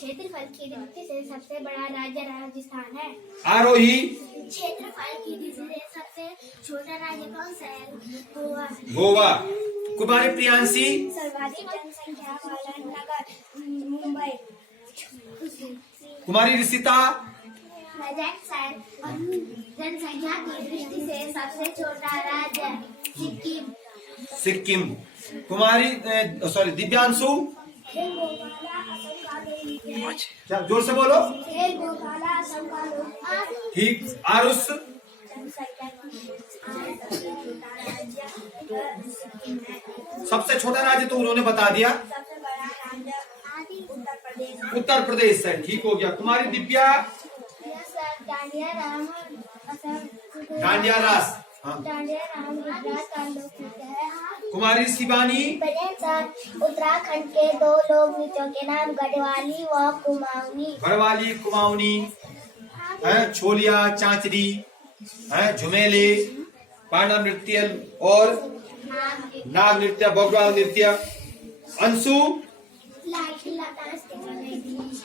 क्षेत्रफल की दृष्टि से सबसे बड़ा राज्य राजस्थान है। आरोही। क्षेत्रफल की दृष्टि से सबसे छोटा राज्य कौन सा है? गोवा। गोवा। कुमारी प्रियांशी। सर्वाधिक जनसंख्या वाला नगर मुंबई। कुमारी ऋषिता। जनसंख्या की दृष्टि से सबसे छोटा राज्य सिक्किम। सिक्किम। कुमारी सॉरी दिव्यांशु। क्या जोर से बोलो। ठीक। आरुष। सबसे छोटा राज्य तो उन्होंने बता दिया, उत्तर प्रदेश है। ठीक हो गया। कुमारी दिव्या। डांडिया रास। हाँ। कुमारी शिवानी। उत्तराखंड के दो लोक नृत्यों के नाम गढ़वाली व कुमाऊनी। गढ़वाली कुमाऊनी है, छोलिया, चांचरी है, झुमेले, पांडा नृत्य और नाग नृत्य, बगवाल नृत्य। अंशु।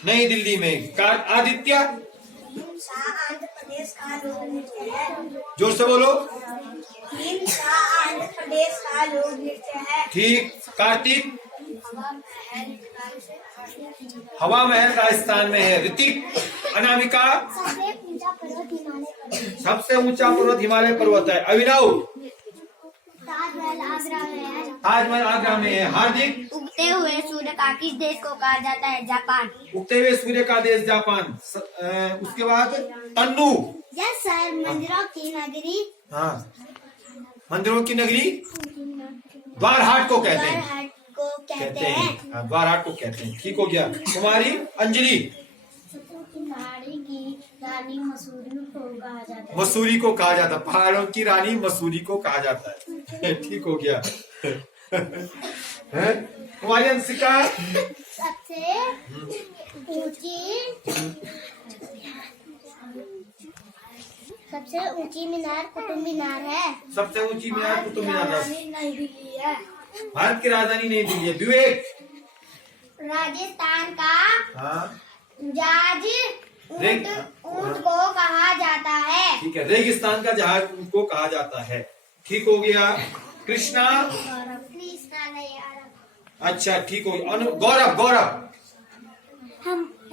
नई दिल्ली में। आदित्य। आंध्र प्रदेश का लोक नृत्य है। जोर से बोलो। आंध्र प्रदेश का लोक नृत्य है। ठीक। कार्तिक। हवा महल राजस्थान में है। ऋतिक। अनामिका। सबसे ऊंचा पर्वत हिमालय पर्वत है। अभिनव। ताजमहल आगरा में है। ताजमहल आगरा में है। हार्दिक। उगते हुए सूर्य का किस देश को कहा जाता है? जापान। उगते हुए सूर्य का देश जापान। उसके बाद तन्नू। Yes sir. मंदिरों की नगरी। हाँ, मंदिरों की नगरी द्वारहाट को कहते हैं। द्वारहाट को कहते हैं। हाँ, द्वारहाट को कहते हैं। ठीक हो गया। कुमारी अंजलि। पहाड़ी की रानी मसूरी को कहा जाता है। मसूरी को कहा जाता है। पहाड़ों की रानी मसूरी को कहा जाता है। ठीक हो गया। है? कुमारी अंशिका। सबसे ऊंची मीनार कुतुब मीनार है। सबसे ऊंची मीनार कुतुब मीनार है। नई दिल्ली है। भारत की राजधानी नई दिल्ली है। विवेक। राजस्थान का हाँ, जहाज ऊंट को कहा जाता है। ठीक है। रेगिस्तान का जहाज उनको कहा जाता है। ठीक हो गया। कृष्णा। कृष्णा नहीं आ रहा। अच्छा, ठीक हो गया। गौरव। गौरव।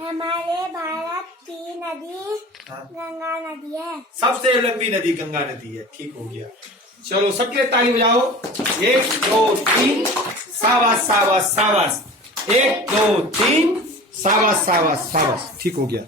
हमारे भारत की नदी हाँ। गंगा नदी है। सबसे लंबी नदी गंगा नदी है। ठीक हो गया। चलो सबके लिए ताली बजाओ। 1 2 3 शाबाश शाबाश शाबाश। 1 2 3 शाबाश शाबाश शाबाश। ठीक हो गया।